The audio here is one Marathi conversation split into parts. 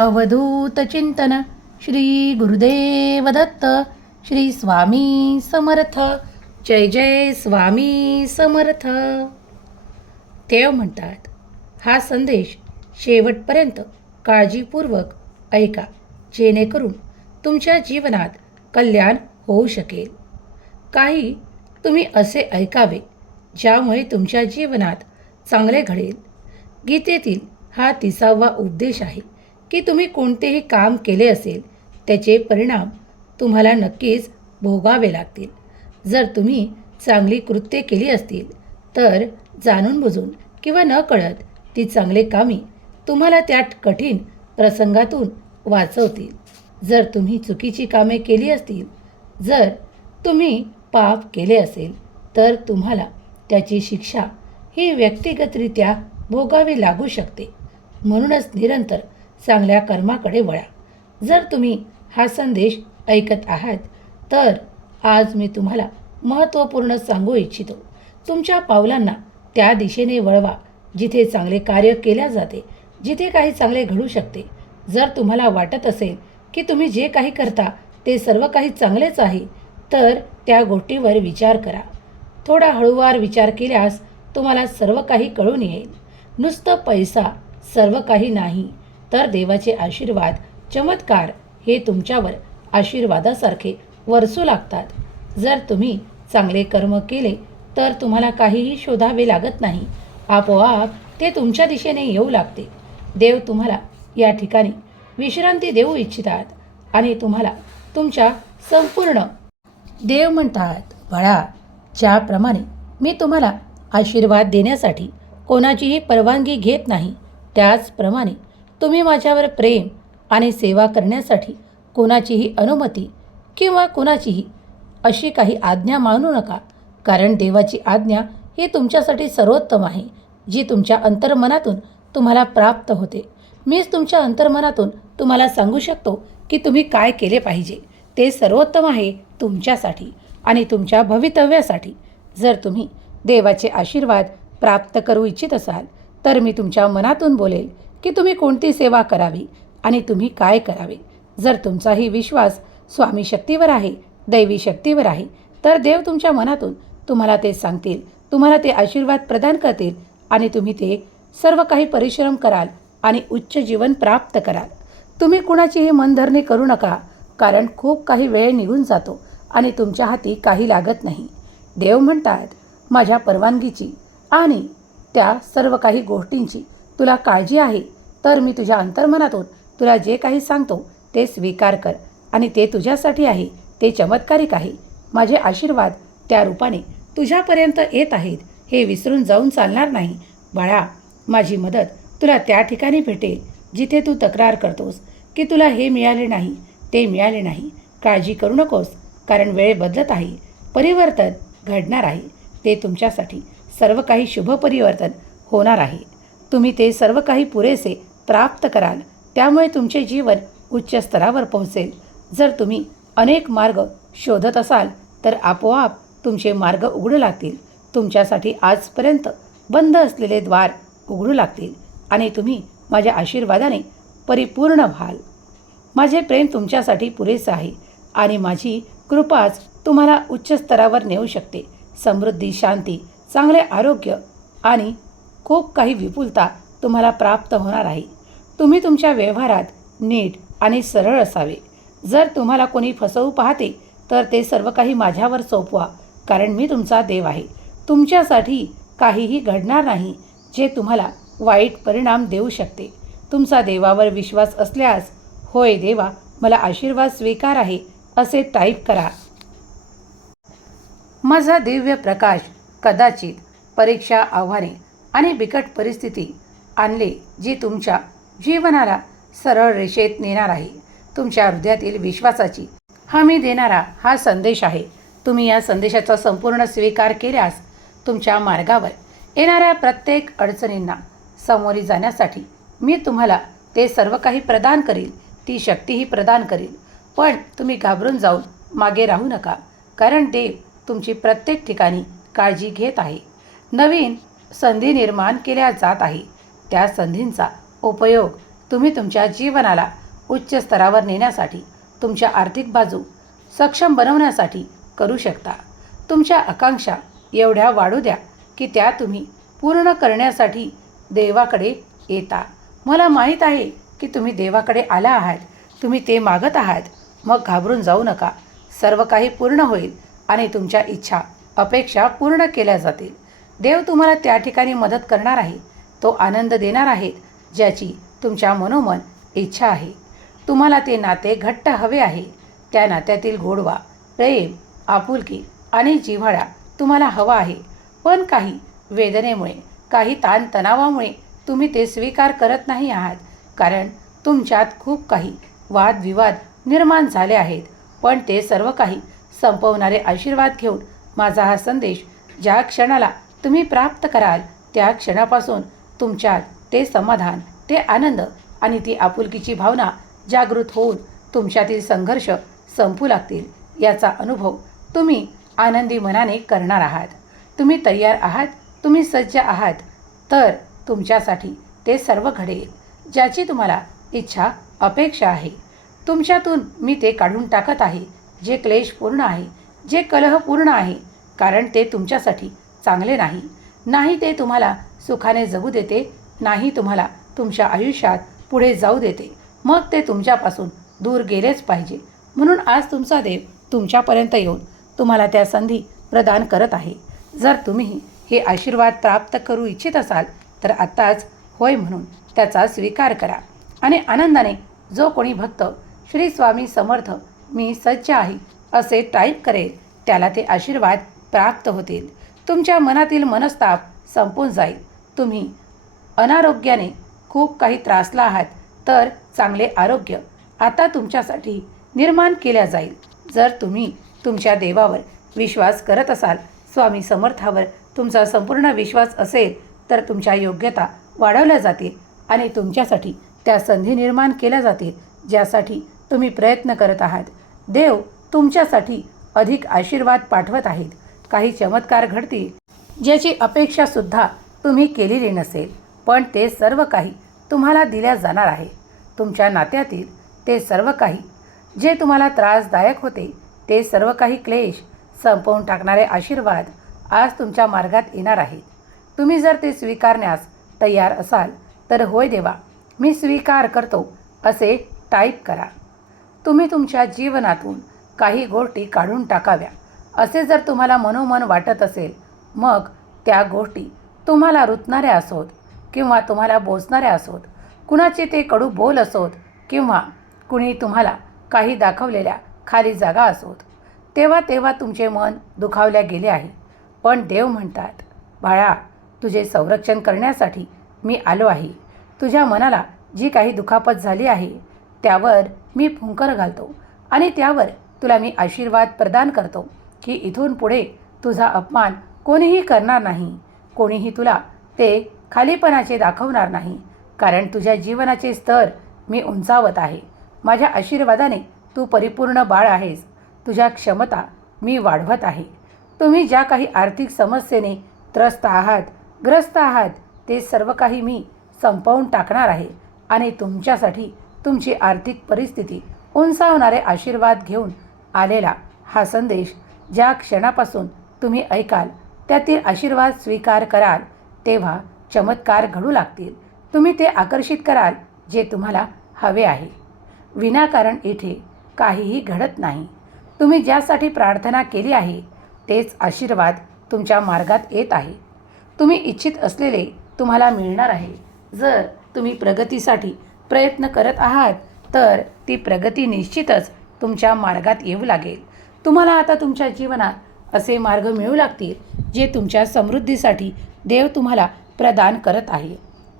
अवधूत चिंतन श्री गुरुदेव दत्त श्री स्वामी समर्थ. जय जय स्वामी समर्थ. देव म्हणतात हा संदेश शेवटपर्यंत काळजीपूर्वक ऐका जेणेकरून तुमच्या जीवनात कल्याण होऊ शकेल. काही तुम्ही असे ऐकावे ज्यामुळे तुमच्या जीवनात चांगले घडेल. गीतेतील हा तिसावा उपदेश आहे. की तुम्ही कोणतेही काम केले असेल त्याचे परिणाम तुम्हाला नक्कीच भोगावे लागतील. जर तुम्ही चांगली कृत्ये केली असतील तर जाणून बुजून किंवा न कळत ती चांगले कामी तुम्हाला त्या कठीण प्रसंगातून वाचवतील. जर तुम्ही चुकीची कामे केली असतील जर तुम्ही पाप केले असेल तर तुम्हाला त्याची शिक्षा ही व्यक्तिगतरित्या भोगावी लागू शकते. म्हणूनच निरंतर चांगल्या कर्माकडे वळा. जर तुम्ही हा संदेश ऐकत आहात तर आज मी तुम्हाला महत्त्वपूर्ण सांगू इच्छितो. तुमच्या पावलांना त्या दिशेने वळवा जिथे चांगले कार्य केल्या जाते जिथे काही चांगले घडू शकते. जर तुम्हाला वाटत असेल की तुम्ही जे काही करता ते सर्व काही चांगलेच आहे तर त्या गोष्टीवर विचार करा. थोडा हळूवार विचार केल्यास तुम्हाला सर्व काही कळून येईल. नुसतं पैसा सर्व काही नाही. तर देवाचे आशीर्वाद चमत्कार हे तुमच्यावर आशीर्वादासारखे वरसू लागतात. जर तुम्ही चांगले कर्म केले तर तुम्हाला काहीही शोधावे लागत नाही. आपोआप ते तुमच्या दिशेने येऊ लागते. देव तुम्हाला या ठिकाणी विश्रांती देऊ इच्छितात आणि तुम्हाला तुमच्या संपूर्ण देव म्हणतात बाळा ज्याप्रमाणे मी तुम्हाला आशीर्वाद देण्यासाठी कोणाचीही परवानगी घेत नाही त्याचप्रमाणे तुम्ही माझ्यावर प्रेम आणि सेवा करण्यासाठी कोणाचीही अनुमती किंवा कोणाचीही अशी काही आज्ञा मानू नका. कारण देवाची आज्ञा ही तुमच्यासाठी सर्वोत्तम आहे जी तुमच्या अंतर्मनातून तुम्हाला प्राप्त होते. मीच तुमच्या अंतर्मनातून तुम्हाला सांगू शकतो की तुम्ही काय केले पाहिजे. ते सर्वोत्तम आहे तुमच्यासाठी आणि तुमच्या भवितव्यासाठी. जर तुम्ही देवाचे आशीर्वाद प्राप्त करू इच्छित असाल तर मी तुमच्या मनातून बोलेल की तुम्ही कोणती सेवा करावी आणि तुम्ही काय करावे. जर तुमचाही विश्वास स्वामी शक्तीवर आहे दैवी शक्तीवर आहे तर देव तुमच्या मनातून तुम्हाला ते सांगतील तुम्हाला ते आशीर्वाद प्रदान करतील आणि तुम्ही ते सर्व काही परिश्रम कराल आणि उच्च जीवन प्राप्त कराल. तुम्ही कुणाचीही मनधरणी करू नका कारण खूप काही वेळ निघून जातो आणि तुमच्या हाती काही लागत नाही. देव म्हणतात माझ्या परवानगीची आणि त्या सर्व काही गोष्टींची तुला काळजी आहे तर मी तुझ्या अंतर्मनातून तुला जे काही सांगतो ते स्वीकार कर आणि ते तुझ्यासाठी आहे ते चमत्कारिक आहे. माझे आशीर्वाद त्या रूपाने तुझ्यापर्यंत येत आहेत हे विसरून जाऊन चालणार नाही. बाळा माझी मदत तुला त्या ठिकाणी भेटेल जिथे तू तक्रार करतोस की तुला हे मिळाले नाही ते मिळाले नाही. काळजी करू नकोस कारण वेळ बदलत आहे परिवर्तन घडणार आहे. ते तुमच्यासाठी सर्व काही शुभ परिवर्तन होणार आहे. तुम्ही ते सर्व काही पुरेसे प्राप्त कराल. त्यामुळे तुमचे जीवन उच्च स्तरावर पोहोचेल. जर तुम्ही अनेक मार्ग शोधत असाल तर आपोआप तुमचे मार्ग उघडू लागतील. तुमच्यासाठी आजपर्यंत बंद असलेले द्वार उघडू लागतील आणि तुम्ही माझ्या आशीर्वादाने परिपूर्ण व्हाल. माझे प्रेम तुमच्यासाठी पुरेसे आहे आणि माझी कृपाच तुम्हाला उच्च स्तरावर नेऊ शकते. समृद्धी शांती चांगले आरोग्य आणि खूप काही विपुलता तुम्हाला प्राप्त होणार आहे. तुम्ही तुमच्या व्यवहारात नीट आणि सरळ असावे. जर तुम्हाला कोणी फसवू पाहते तर ते सर्व काही माझ्यावर सोपवा कारण मी तुमचा देव आहे. तुमच्यासाठी काहीही घडणार नाही जे तुम्हाला वाईट परिणाम देऊ शकते. तुमचा देवावर विश्वास असल्यास होय देवा मला आशीर्वाद स्वीकार आहे असे टाईप करा. माझा दिव्य प्रकाश कदाचित परीक्षा आव्हाने आणि बिकट परिस्थिती आणले जी तुमच्या जीवनाला सरळ रेषेत नेणार आहे. तुमच्या हृदयातील विश्वासाची हमी देणारा हा संदेश आहे. तुम्ही या संदेशाचा संपूर्ण स्वीकार केल्यास तुमच्या मार्गावर येणाऱ्या प्रत्येक अडचणींना सामोरी जाण्यासाठी मी तुम्हाला ते सर्व काही प्रदान करील ती शक्तीही प्रदान करील. पण तुम्ही घाबरून जाऊन मागे राहू नका कारण देव तुमची प्रत्येक ठिकाणी काळजी घेत आहे. नवीन संधी निर्माण केल्या जात आहे. त्या संधींचा उपयोग तुम्ही तुमच्या जीवनाला उच्च स्तरावर नेण्यासाठी तुमच्या आर्थिक बाजू सक्षम बनवण्यासाठी करू शकता. तुमच्या आकांक्षा एवढ्या वाढू द्या की त्या तुम्ही पूर्ण करण्यासाठी देवाकडे येता. मला माहीत आहे की तुम्ही देवाकडे आला आहात. तुम्ही ते मागत आहात. मग घाबरून जाऊ नका. सर्व काही पूर्ण होईल आणि तुमच्या इच्छा अपेक्षा पूर्ण केल्या जातील. देव तुम्हाला त्या ठिकाणी मदत करणार आहे. तो आनंद देणार आहे ज्याची तुमच्या मनोमन इच्छा आहे. तुम्हाला ते नाते घट्ट हवे आहे. त्या नात्यातील गोडवा प्रेम आपुलकी आणि जिव्हाळा तुम्हाला हवा आहे. पण काही वेदनेमुळे काही ताणतणावामुळे तुम्ही ते स्वीकार करत नाही आहात. कारण तुमच्यात खूप काही वादविवाद निर्माण झाले आहेत. पण ते सर्व काही संपवणारे आशीर्वाद घेऊन माझा हा संदेश ज्या क्षणाला तुम्ही प्राप्त कराल त्या क्षणापासून तुमच्यात ते समाधान ते आनंद आणि ती आपुलकीची भावना जागृत होऊन तुमच्यातील संघर्ष संपू लागतील याचा अनुभव तुम्ही आनंदी मनाने करणार आहात. तुम्ही तयार आहात तुम्ही सज्ज आहात तर तुमच्यासाठी ते सर्व घडेल ज्याची तुम्हाला इच्छा अपेक्षा आहे. तुमच्यातून मी ते काढून टाकत आहे जे क्लेशपूर्ण आहे जे कलहपूर्ण आहे कारण ते तुमच्यासाठी चांगले नाही. नाही ते तुम्हाला सुखाने जगू देते नाही तुम्हाला तुमच्या आयुष्यात पुढे जाऊ देते. मग ते तुमच्यापासून दूर गेलेच पाहिजे. म्हणून आज तुमचा देव तुमच्यापर्यंत येऊन तुम्हाला त्या संधी प्रदान करत आहे. जर तुम्ही हे आशीर्वाद प्राप्त करू इच्छित असाल तर आत्ताच होय म्हणून त्याचा स्वीकार करा. आणि आनंदाने जो कोणी भक्त श्री स्वामी समर्थ मी सज्ज आहे असे टाईप करेल त्याला ते आशीर्वाद प्राप्त होतील. तुमच्या मनातील मनस्ताप संपून जाईल. तुम्ही अनारोग्याने खूप काही त्रासला आहात तर चांगले आरोग्य आता तुमच्यासाठी निर्माण केल्या जाईल. जर तुम्ही तुमच्या देवावर विश्वास करत असाल स्वामी समर्थावर तुमचा संपूर्ण विश्वास असेल तर तुमच्या योग्यता वाढवल्या जातील आणि तुमच्यासाठी त्या संधी निर्माण केल्या जातील ज्यासाठी तुम्ही प्रयत्न करत आहात. देव तुमच्यासाठी अधिक आशीर्वाद पाठवत आहेत. काही चमत्कार घडतील ज्याची अपेक्षासुद्धा तुम्ही केलेली नसेल. पण ते सर्व काही तुम्हाला दिल्या जाणार आहे. तुमच्या नात्यातील ते सर्व काही जे तुम्हाला त्रासदायक होते ते सर्व काही क्लेश संपवून टाकणारे आशीर्वाद आज तुमच्या मार्गात येणार आहेत. तुम्ही जर ते स्वीकारण्यास तयार असाल तर होय देवा मी स्वीकार करतो असे टाईप करा. तुम्ही तुमच्या जीवनातून काही गोष्टी काढून टाकाव्या. असे जर तुम्हाला मनोमन वाटत असेल मग त्या गोष्टी तुम्हाला रुतणाऱ्या असोत किंवा तुम्हाला बोचणाऱ्या असोत. कुणाचे ते कडू बोल असोत किंवा कुणी तुम्हाला काही दाखवलेल्या खाली जागा असोत. तेव्हा तेव्हा तुमचे मन दुखावल्या गेले आहे. पण देव म्हणतात बाळा तुझे संरक्षण करण्यासाठी मी आलो आहे. तुझ्या मनाला जी काही दुखापत झाली आहे त्यावर मी फुंकर घालतो आणि त्यावर तुला मी आशीर्वाद प्रदान करतो. की इथून पुढे तुझा अपमान कोणीही करणार नाही. कोणीही तुला ते खालीपणाचे दाखवणार नाही. कारण तुझ्या जीवनाचे स्तर मी उंचावत आहे. माझ्या आशीर्वादाने तू परिपूर्ण बाळ आहेस. तुझ्या क्षमता मी वाढवत आहे. तुम्ही ज्या काही आर्थिक समस्येने त्रस्त आहात ग्रस्त आहात ते सर्व काही मी संपवून टाकणार आहे आणि तुमच्यासाठी तुमची आर्थिक परिस्थिती उंचावणारे आशीर्वाद घेऊन आलेला हा संदेश ज्या क्षणापासून तुम्ही ऐकाल त्यातील आशीर्वाद स्वीकार कराल तेव्हा चमत्कार घडू लागतील. तुम्ही ते आकर्षित कराल जे तुम्हाला हवे आहे. विनाकारण इथे काहीही घडत नाही. तुम्ही ज्यासाठी प्रार्थना केली आहे तेच आशीर्वाद तुमच्या मार्गात येत आहे. तुम्ही इच्छित असलेले तुम्हाला मिळणार आहे. जर तुम्ही प्रगतीसाठी प्रयत्न करत आहात तर ती प्रगती निश्चितच तुमच्या मार्गात येऊ लागेल. तुम्हाला आता तुमच्या जीवनात असे मार्ग मिळू लागतील जे तुमच्या समृद्धीसाठी देव तुम्हाला प्रदान करत आहे.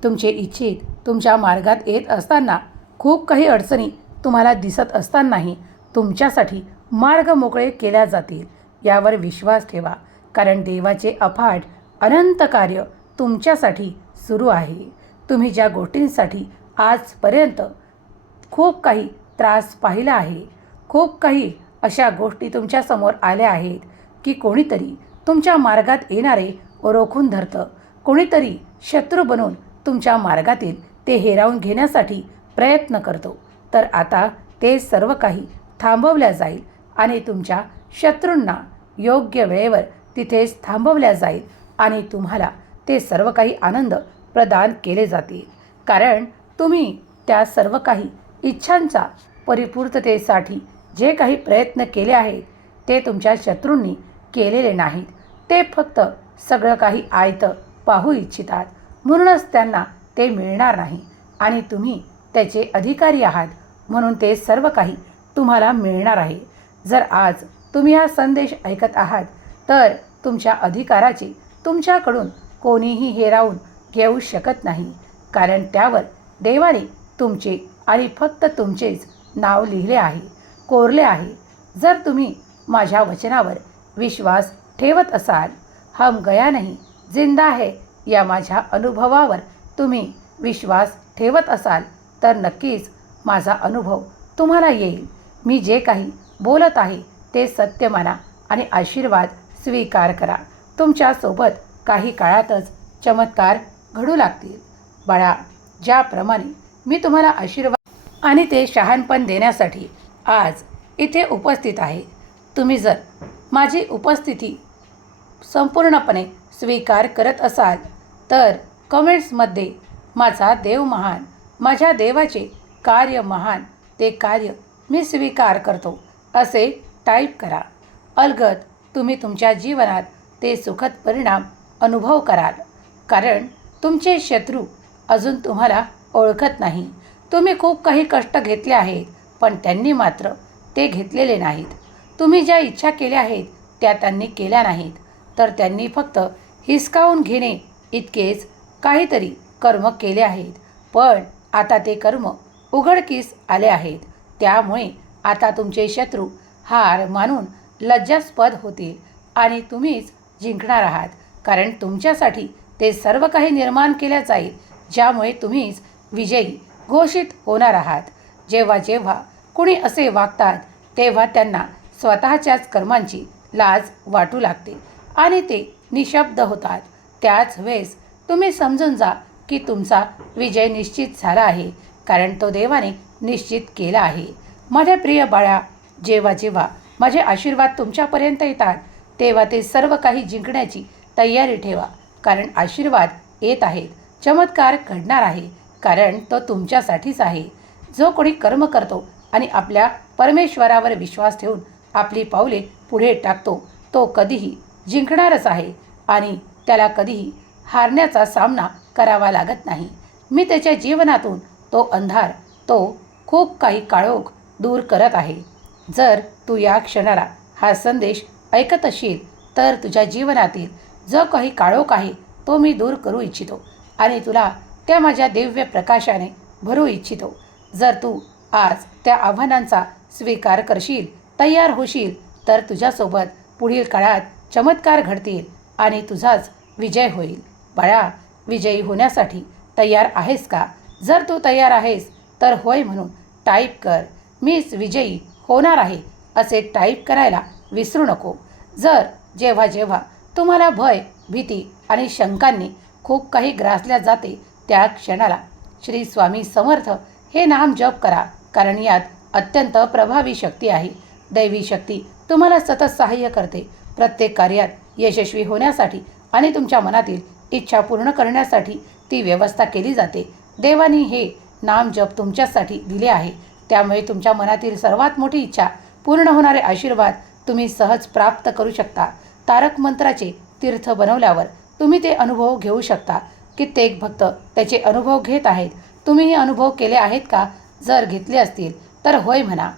तुमचे इच्छित तुमच्या मार्गात येत असताना खूप काही अडचणी तुम्हाला दिसत असतानाही तुमच्यासाठी मार्ग मोकळे केल्या जातील यावर विश्वास ठेवा. कारण देवाचे अफाट अनंत कार्य तुमच्यासाठी सुरू आहे. तुम्ही ज्या गोष्टींसाठी आजपर्यंत खूप काही त्रास पाहिला आहे खूप काही अशा गोष्टी तुमच्यासमोर आल्या आहेत की कोणीतरी तुमच्या मार्गात येणारे रोखून धरतं. कोणीतरी शत्रू बनून तुमच्या मार्गातील ते हेरावून घेण्यासाठी प्रयत्न करतो. तर आता ते सर्व काही थांबवल्या जाईल आणि तुमच्या शत्रूंना योग्य वेळेवर तिथेच थांबवल्या जाईल आणि तुम्हाला ते सर्व काही आनंद प्रदान केले जातील. कारण तुम्ही त्या सर्व काही इच्छांचा परिपूर्ततेसाठी जे काही प्रयत्न केले आहेत ते तुमच्या शत्रूंनी केलेले नाहीत. ते फक्त सगळं काही आयतं पाहू इच्छितात. म्हणूनच त्यांना ते मिळणार नाही. आणि तुम्ही त्याचे अधिकारी आहात म्हणून ते सर्व काही तुम्हाला मिळणार आहे. जर आज तुम्ही हा संदेश ऐकत आहात तर तुमच्या अधिकाराची तुमच्याकडून कोणीही हेरावून घेऊ शकत नाही. कारण त्यावर देवाने तुमचे आणि फक्त तुमचेच नाव लिहिले आहे. कोरले आहे. जर तुम्ही माझ्या वचनावर विश्वास ठेवत असाल हम गया नाही जिंदा आहे या माझ्या अनुभवावर तुम्ही विश्वास ठेवत असाल तर नक्कीच माझा अनुभव तुम्हाला येईल. मी जे काही बोलत आहे ते सत्य माना आणि आशीर्वाद स्वीकार करा. तुमच्यासोबत काही काळातच चमत्कार घडू लागतील. बाळा ज्याप्रमाणे मी तुम्हाला आशीर्वाद आणि ते शहाणपण देण्यासाठी आज इथे उपस्थित आहे. तुम्ही जर माझी उपस्थिती संपूर्णपणे स्वीकार करत असाल तर कमेंट्समध्ये माझा देव महान माझ्या देवाचे कार्य महान ते कार्य मी स्वीकार करतो असे टाईप करा. अलगद तुम्ही तुमच्या जीवनात ते सुखद परिणाम अनुभव कराल. कारण तुमचे शत्रू अजून तुम्हाला ओळखत नाही. तुम्ही खूप काही कष्ट घेतले आहेत पण त्यांनी मात्र ते घेतलेले नाहीत. तुम्ही ज्या इच्छा केल्या आहेत त्या त्यांनी केल्या नाहीत. तर त्यांनी फक्त हिसकावून घेणे इतकेच काहीतरी कर्म केले आहेत. पण आता ते कर्म उघडकीस आले आहेत. त्यामुळे आता तुमचे शत्रू हार मानून लज्जास्पद होतील आणि तुम्हीच जिंकणार आहात. कारण तुमच्यासाठी ते सर्व काही निर्माण केल्या जाईल ज्यामुळे तुम्हीच विजयी घोषित होणार आहात. जेव्हा जेव्हा कुणी असे वागतात तेव्हा त्यांना स्वतःच्याच कर्मांची लाज वाटू लागते आणि ते निशब्द होतात. त्याच वेळेस तुम्ही समजून जा की तुमचा विजय निश्चित झाला आहे कारण तो देवाने निश्चित केला आहे. माझ्या प्रिय बाळा जेव्हा जेव्हा माझे आशीर्वाद तुमच्यापर्यंत येतात तेव्हा ते सर्व काही जिंकण्याची तयारी ठेवा कारण आशीर्वाद येत आहेत चमत्कार घडणार आहे कारण तो तुमच्यासाठीच आहे. जो कोणी कर्म करतो आणि आपल्या परमेश्वरावर विश्वास ठेवून आपली पावले पुढे टाकतो. तो कधीही जिंकणारच आहे आणि त्याला कधीही हारण्याचा सामना करावा लागत नाही. मी त्याच्या जीवनातून तो अंधार तो खूप काही काळोख दूर करत आहे. जर तू या क्षणाला हा संदेश ऐकत असशील तर तुझ्या जीवनातील जो काही काळोख आहे तो मी दूर करू इच्छितो आणि तुला त्या माझ्या दिव्य प्रकाशाने भरू इच्छितो. जर तू आज त्या आव्हानांचा स्वीकार करशील तयार होशील तर तुझ्यासोबत पुढील काळात चमत्कार घडतील आणि तुझाच विजय होईल. बाळा विजयी होण्यासाठी तयार आहेस का? जर तू तयार आहेस तर होय म्हणून टाईप कर. मीच विजयी होणार आहे असे टाईप करायला विसरू नको. जर जेव्हा जेव्हा तुम्हाला भय भीती आणि शंकांनी खूप काही ग्रासल्या जाते त्या क्षणाला श्री स्वामी समर्थ हे नाम जप करा. कारण यात अत्यंत प्रभावी शक्ती आहे. दैवी शक्ती तुम्हाला सतत सहाय्य करते. प्रत्येक कार्यात यशस्वी होण्यासाठी आणि तुमच्या मनातील इच्छा पूर्ण करण्यासाठी ती व्यवस्था केली जाते. देवानी हे नाम जप तुमच्यासाठी दिले आहे. त्यामुळे तुमच्या मनातील सर्वात मोठी इच्छा पूर्ण होणारे आशीर्वाद तुम्ही सहज प्राप्त करू शकता. तारक मंत्राचे तीर्थ बनवल्यावर तुम्ही ते अनुभव घेऊ शकता. कित्येक भक्त त्याचे अनुभव घेत आहेत. तुम्हीही अनुभव केले आहेत का? जर घेतले असतील तर होय म्हणा.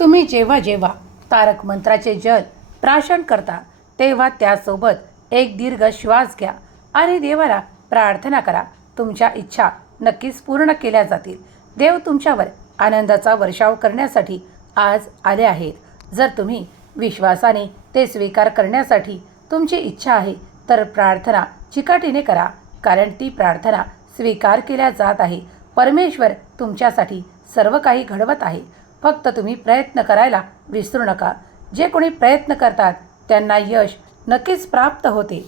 तुम्ही जेव्हा जेव्हा तारक मंत्राचे जल प्राशन करता तेव्हा त्यासोबत एक दीर्घ श्वास घ्या आणि देवाला प्रार्थना करा. तुमच्या इच्छा नक्कीच पूर्ण केल्या जातील. देव तुमच्यावर आनंदाचा वर्षाव करण्यासाठी आज आले आहेत. जर तुम्ही विश्वासाने ते स्वीकार करण्यासाठी तुमची इच्छा आहे तर प्रार्थना चिकाटीने करा कारण ती प्रार्थना स्वीकार केल्या जात आहे. परमेश्वर तुमच्यासाठी सर्व काही घडवत आहे. फक्त तुम्ही प्रयत्न करायला विसरू नका. जे कोणी प्रयत्न करतात त्यांना यश नक्कीच प्राप्त होते.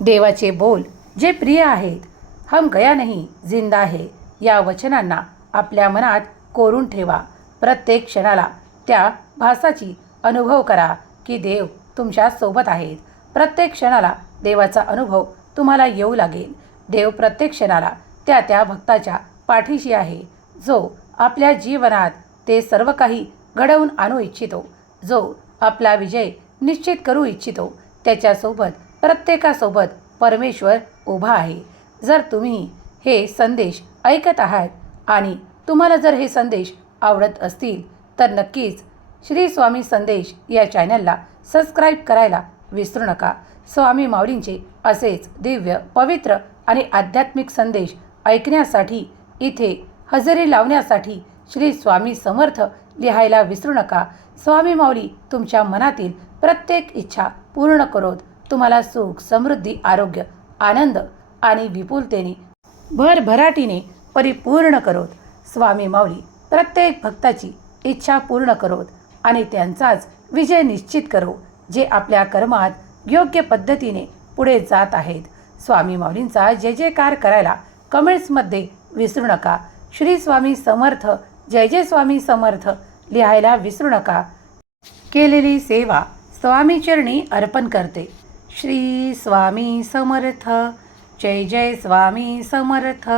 देवाचे बोल जे प्रिय आहेत हम गया नाही जिंदा आहे या वचनांना आपल्या मनात कोरून ठेवा. प्रत्येक क्षणाला त्या भासाची अनुभव करा की देव तुमच्यासोबत आहेत. प्रत्येक क्षणाला देवाचा अनुभव तुम्हाला येऊ लागेल. देव प्रत्येक क्षणाला त्या त्या भक्ताच्या पाठीशी आहे. जो आपल्या जीवनात ते सर्व काही घडवून आणू इच्छितो जो आपला विजय निश्चित करू इच्छितो त्याच्यासोबत प्रत्येकासोबत परमेश्वर उभा आहे. जर तुम्ही हे संदेश ऐकत आहात आणि तुम्हाला जर हे संदेश आवडत असतील तर नक्कीच श्री स्वामी संदेश या चॅनलला सबस्क्राईब करायला विसरू नका. स्वामी माऊलींचे असेच दिव्य पवित्र आणि आध्यात्मिक संदेश ऐकण्यासाठी इथे हजेरी लावण्यासाठी श्री स्वामी समर्थ लिहायला विसरू नका. स्वामी माऊली तुमच्या मनातील प्रत्येक इच्छा पूर्ण करोत. तुम्हाला सुख समृद्धी आरोग्य आनंद आणि विपुलतेने भरभराटीने परिपूर्ण करोत. स्वामी माऊली प्रत्येक भक्ताची इच्छा पूर्ण करोत आणि त्यांचाच विजय निश्चित करो जे आपल्या कर्मात योग्य पद्धतीने पुढे जात आहेत. स्वामी माऊलींचा जय जयकार करायला कमेंट्समध्ये विसरू नका. श्री स्वामी समर्थ जय जय स्वामी समर्थ लिहायला विसरू नका. केलेली सेवा स्वामीचरणी अर्पण करते. श्री स्वामी समर्थ जय जय स्वामी समर्थ.